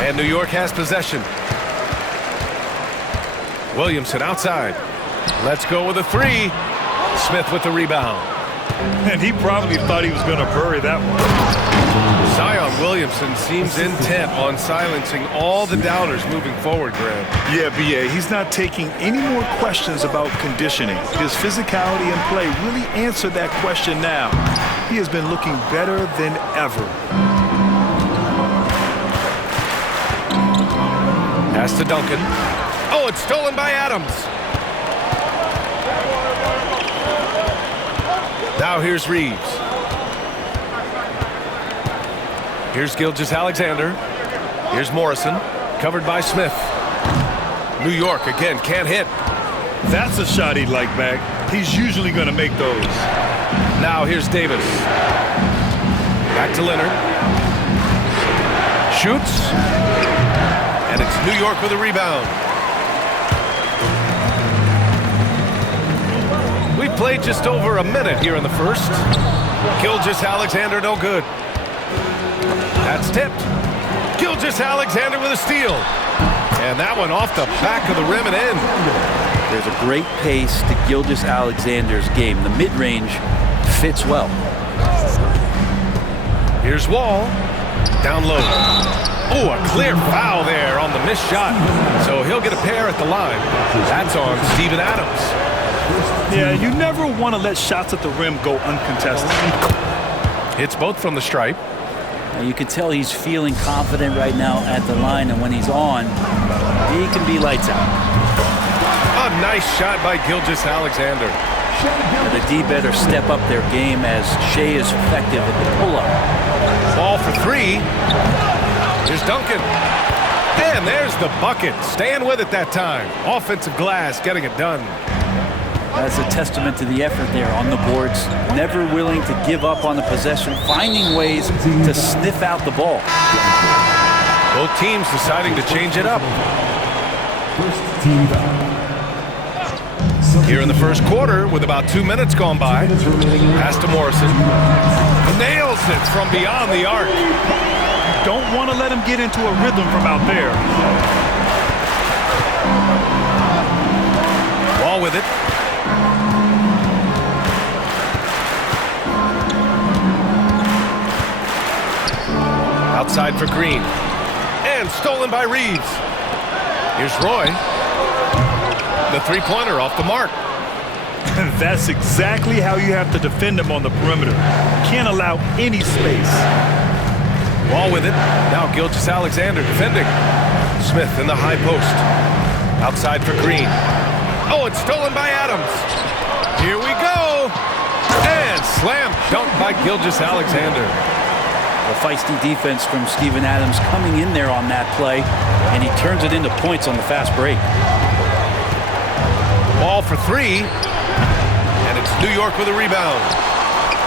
And New York has possession. Williamson outside. Let's go with a three. Smith with the rebound. And he probably thought he was going to bury that one. Zion Williamson seems intent on silencing all the doubters moving forward, Grant. Yeah, B.A., he's not taking any more questions about conditioning. His physicality and play really answered that question now. He has been looking better than ever. Pass to Duncan. Oh, it's stolen by Adams. Now here's Reeves. Here's Gilgeous-Alexander. Here's Morrison, covered by Smith. New York again, can't hit. That's a shot he'd like back. He's usually going to make those. Now here's Davis. Back to Leonard. Shoots. And it's New York with a rebound. We played just over a minute here in the first. Gilgeous-Alexander no good. That's tipped. Gilgeous-Alexander with a steal. And that one off the back of the rim and in. There's a great pace to Gilgeous-Alexander's game. The mid-range fits well. Here's Wall. Down low. Oh, a clear foul there on the missed shot. So he'll get a pair at the line. That's on Steven Adams. Yeah, you never want to let shots at the rim go uncontested. Hits both from the stripe. You can tell he's feeling confident right now at the line, and when he's on, he can be lights out. A nice shot by Gilgeous-Alexander. The D better step up their game as Shea is effective at the pull-up. Ball for three. Here's Duncan. And there's the bucket. Staying with it that time. Offensive glass getting it done. That's a testament to the effort there on the boards. Never willing to give up on the possession, finding ways to sniff out the ball. Both teams deciding to change it up. Here in the first quarter, with about 2 minutes gone by, pass to Morrison. Nails it from beyond the arc. Don't want to let him get into a rhythm from out there. Wall with it. Outside for Green. And stolen by Reeves. Here's Roy. The three-pointer off the mark. That's exactly how you have to defend him on the perimeter. Can't allow any space. Wall with it. Now Gilgeous-Alexander defending. Smith in the high post. Outside for Green. Oh, it's stolen by Adams. Here we go. And slam dunk by Gilgeous-Alexander. A feisty defense from Steven Adams coming in there on that play, and he turns it into points on the fast break. Ball for three. And it's New York with a rebound.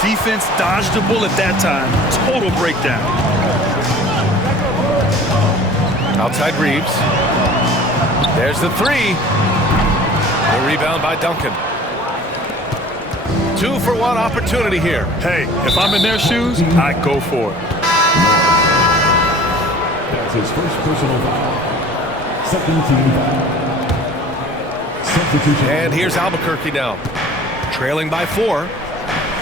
Defense dodged the bullet that time. Total breakdown. Outside Reeves. There's the three. The rebound by Duncan. 2-for-1 opportunity here. Hey, if I'm in their shoes, I go for it. That's his first personal foul. Second team foul. Substitution. And here's Albuquerque now. Trailing by 4.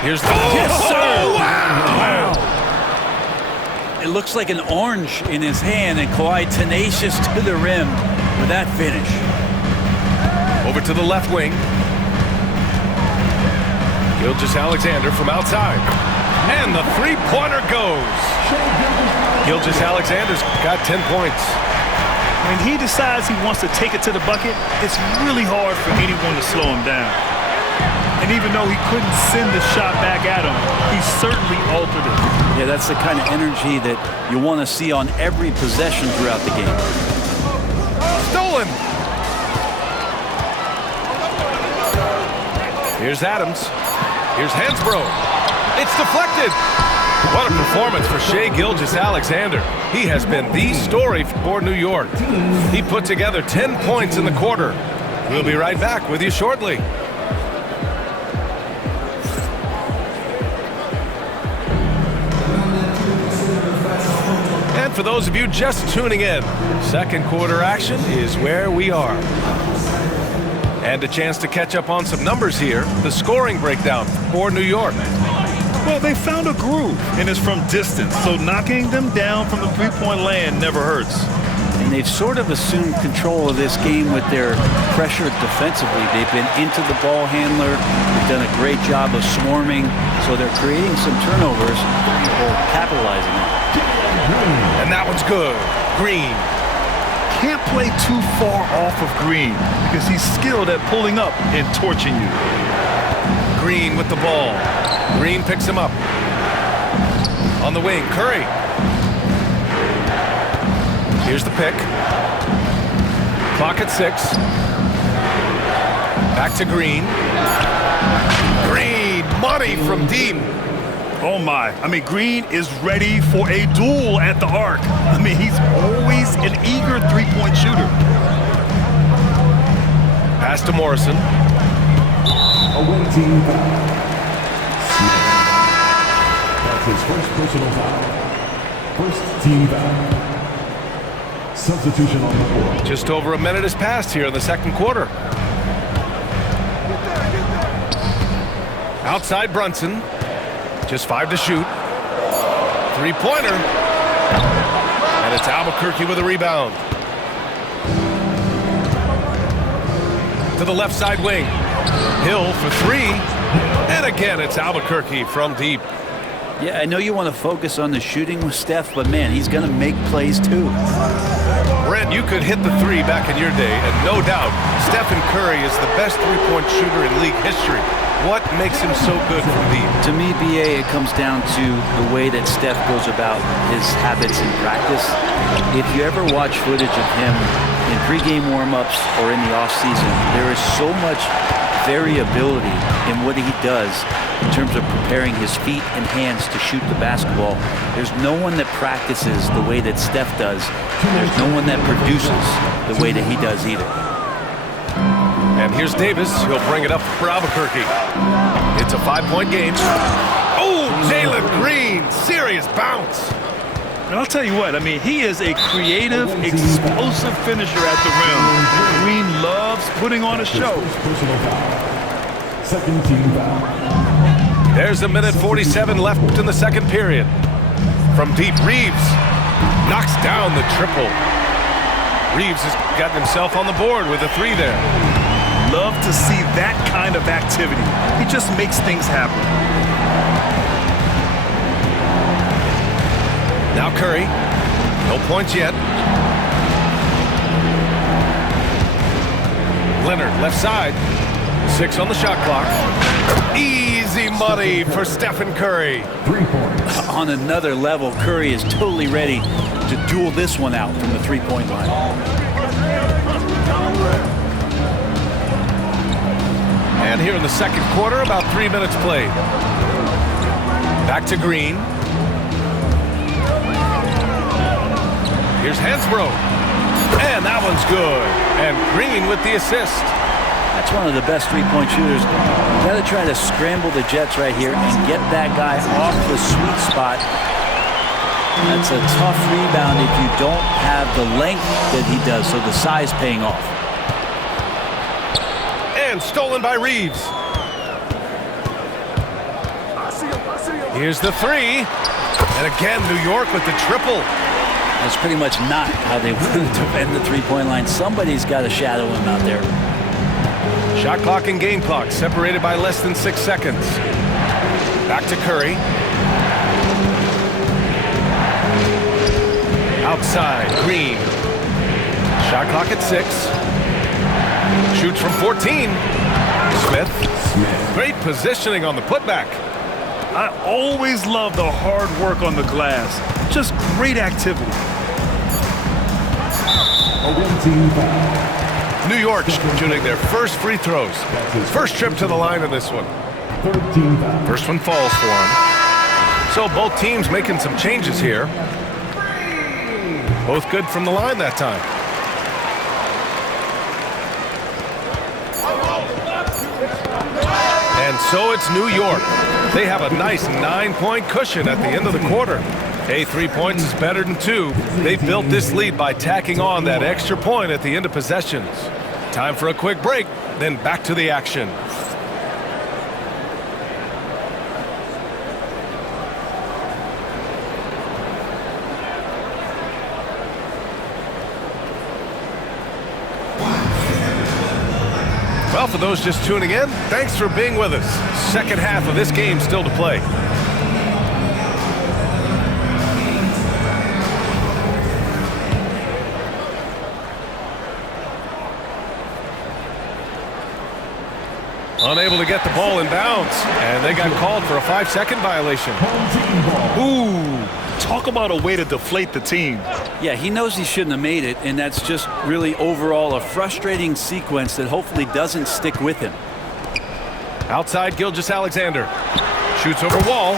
Here's the... Yes, sir! Wow! It looks like an orange in his hand, and Kawhi tenacious to the rim with that finish. Over to the left wing. Gilgeous-Alexander from outside. And the three-pointer goes. Gilgeous-Alexander's got 10 points. When he decides he wants to take it to the bucket, it's really hard for anyone to slow him down. And even though he couldn't send the shot back at him, he certainly altered it. Yeah, that's the kind of energy that you want to see on every possession throughout the game. Stolen. Here's Adams. Here's Hansbrough. It's deflected. What a performance for Shai Gilgeous-Alexander. He has been the story for New York. He put together 10 points in the quarter. We'll be right back with you shortly. And for those of you just tuning in, second quarter action is where we are. And a chance to catch up on some numbers here. The scoring breakdown for New York. Well, they found a groove, and it's from distance, so knocking them down from the three-point land never hurts. And they've sort of assumed control of this game with their pressure defensively. They've been into the ball handler. They've done a great job of swarming, so they're creating some turnovers or capitalizing on it. And that one's good. Green. Can't play too far off of Green because he's skilled at pulling up and torching you. Green with the ball. Green picks him up. On the wing, Curry. Here's the pick. Clock at 6. Back to Green. Green, money from deep. Oh my, I mean, Green is ready for a duel at the arc. I mean, he's always an eager three-point shooter. Pass to Morrison. Away team foul. That's his first personal foul. First team foul. Substitution on the board. Just over a minute has passed here in the second quarter. Outside Brunson. Just 5 to shoot. Three-pointer. And it's Albuquerque with a rebound. To the left side wing. Hill for 3. And again, it's Albuquerque from deep. Yeah, I know you want to focus on the shooting with Steph, but man, he's going to make plays too. Brent, you could hit the 3 back in your day, and no doubt, Stephen Curry is the best three-point shooter in league history. What makes him so good from deep? To me, BA, it comes down to the way that Steph goes about his habits in practice. If you ever watch footage of him in pregame warm-ups or in the offseason, there is so much variability in what he does in terms of preparing his feet and hands to shoot the basketball. There's no one that practices the way that Steph does. There's no one that produces the way that he does either. And here's Davis. He'll bring it up for Albuquerque. It's a 5-point game. Oh, Jalen Green. Serious bounce. And I'll tell you what, I mean, he is a creative, explosive finisher at the rim. Green loves putting on a show. Personal foul. Second team foul. There's a minute 47 left in the second period. From deep, Reeves knocks down the triple. Reeves has gotten himself on the board with a 3 there. Love to see that kind of activity. He just makes things happen. Now Curry. No points yet. Leonard, left side. 6 on the shot clock. Easy money for Stephen Curry. 3 points. On another level, Curry is totally ready to duel this one out from the three-point line. And here in the second quarter, about 3 minutes played. Back to Green. Here's Hansbrough. And that one's good. And Green with the assist. That's one of the best three-point shooters. You got to try to scramble the Jets right here and get that guy off the sweet spot. That's a tough rebound if you don't have the length that he does, so the size paying off. And stolen by Reeves. Here's the 3. And again, New York with the triple. That's pretty much not how they want to defend the three-point line. Somebody's got to shadow him out there. Shot clock and game clock separated by less than 6 seconds. Back to Curry. Outside, Green. Shot clock at 6. Shoots from 14. Smith. Great positioning on the putback. I always love the hard work on the glass. Just great activity. Away team foul. New York shooting their first free throws. First trip to the line in this one. Third team foul. First one falls for him. So both teams making some changes here. Both good from the line that time. And so it's New York. They have a nice 9-point cushion at the end of the quarter. Hey, 3 points is better than 2. They built this lead by tacking on that extra point at the end of possessions. Time for a quick break, then back to the action. Well, for those just tuning in, thanks for being with us. Second half of this game still to play. Unable to get the ball in bounds, and they got called for a 5-second violation. Ooh, talk about a way to deflate the team. Yeah, he knows he shouldn't have made it, and that's just really overall a frustrating sequence that hopefully doesn't stick with him. Outside Gilgeous-Alexander. Shoots over wall.